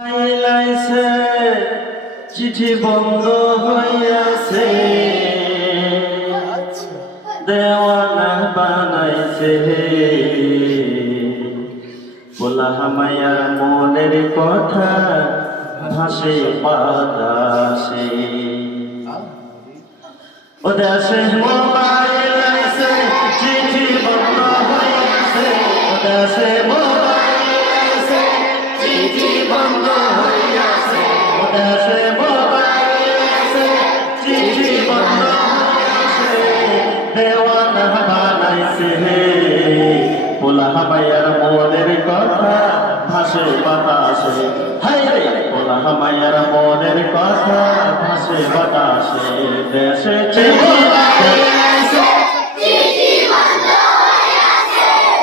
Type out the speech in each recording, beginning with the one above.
লাইছে চিঠি বন্ধ হইয়াছে, দেওয়ানা বানাইছে বলা হামায়ার মনের কথা ভাসে বাতাসে। ও দেশে মোবাইল আইছে চিঠি বন্ধ হইয়াছে, ও দেশে মোবাইল আইছে চিঠি বন্ধ হইয়াছে, ও দেশে মোবাইল আইছে চিঠি বন্ধ হইয়াছে, দেওয়ানা বানাইছে বলা হামায়ার মনের কথা ভাসে বাতাসে। হায় রে বলা হামায়ার মনের কথা ভাসে বাতাসে। দেশে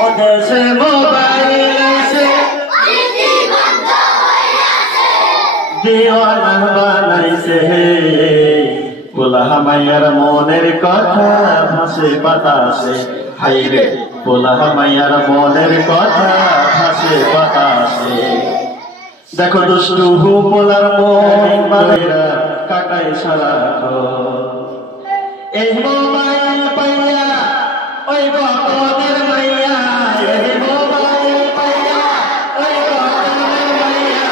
ও দেশে মোবাইল আইছে দেওয়ানা বানাইছে বলা হামায়ার মনের কথা ভাসে বাতাসে। হায় রে বলা হামায়ার মনের কথা ভাসে বাতাসে। দেখো দুষ্টু বলার মন বালেরা কাটায় সারাক্ষণ, এই মোবাইল পাইয়া ওই বকনের মাইয়া, এই মোবাইল পাইয়া ওই বকনের মাইয়া,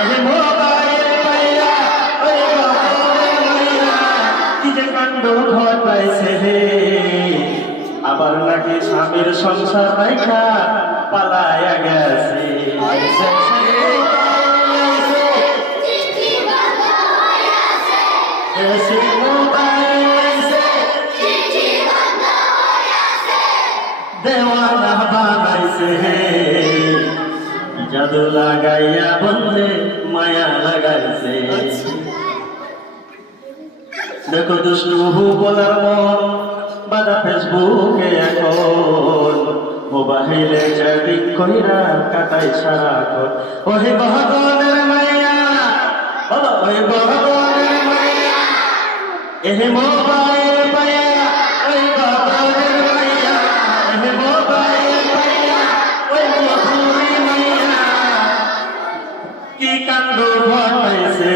এই মোবাইল পাইয়া ওই বকনের মাইয়া, কি যে কাণ্ড ঘটাইছে হে। আবার নাকি স্বামীর সংসার রাইখা পালায়া গেছে। দেওয়ানা বানাইছে জাদু লাগাইয়া বললে মায়া লাগাইছে। দেখো দুষ্টু বলার মন বাদা ফেসবুকে এখন, মোবাইলে চ্যাটিং কইরা কাটাই সারাক্ষণ। ওই বহগনের মাইয়া বলো, ওই বহগনের মাইয়া, এ মোবাইল পাইয়া ওই বহগনের মাইয়া, এ মোবাইল পাইয়া ওই মধুরি মাইয়া, কি কাণ্ড ঘটাইছে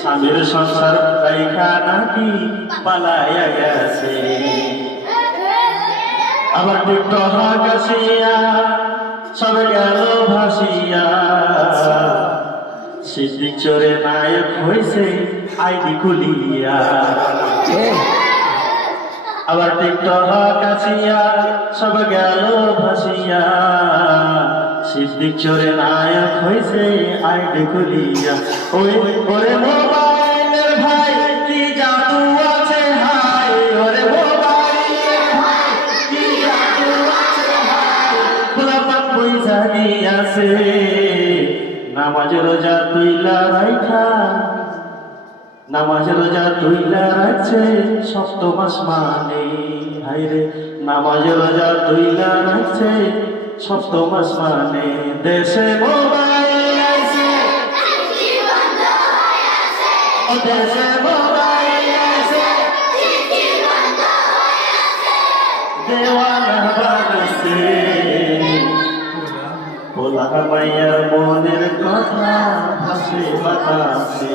স্বামীর সংসার রাইখা নাকি পালাইয়া গেছে। আবার টিকটক হাসিয়া সব গেল ভাসিয়া, সিদ্দিক চোরে নায়ক হইছে আইডি খুলিয়া। আবার টিকটক হাসিয়া সব গেল ভাসিয়া, সিদ্দিক চোরে নায়ক হইছে আইডি খুলিয়া। ওই ওরে মোবাইলের ভাই কি জাদু আছে হায়, ওরে মোবাইলের ভাই কি জাদু আছে হায়, গোলাপান পয়সা নিয়াছে নামাজ রোজা তুইলা রাইখা, নামাজ রোজা তুইলা রাখছে সপ্তম আসমানে। হায় রে নামাজ রোজা তুইলা রাখছে সপ্তম আসমানে। দেশে মোবাইল আইছে ও দেশে মোবাইল আইছে দেওয়ানা বানাইছে বলা হামায়ার মনের কথা ভাসে বাতাসে।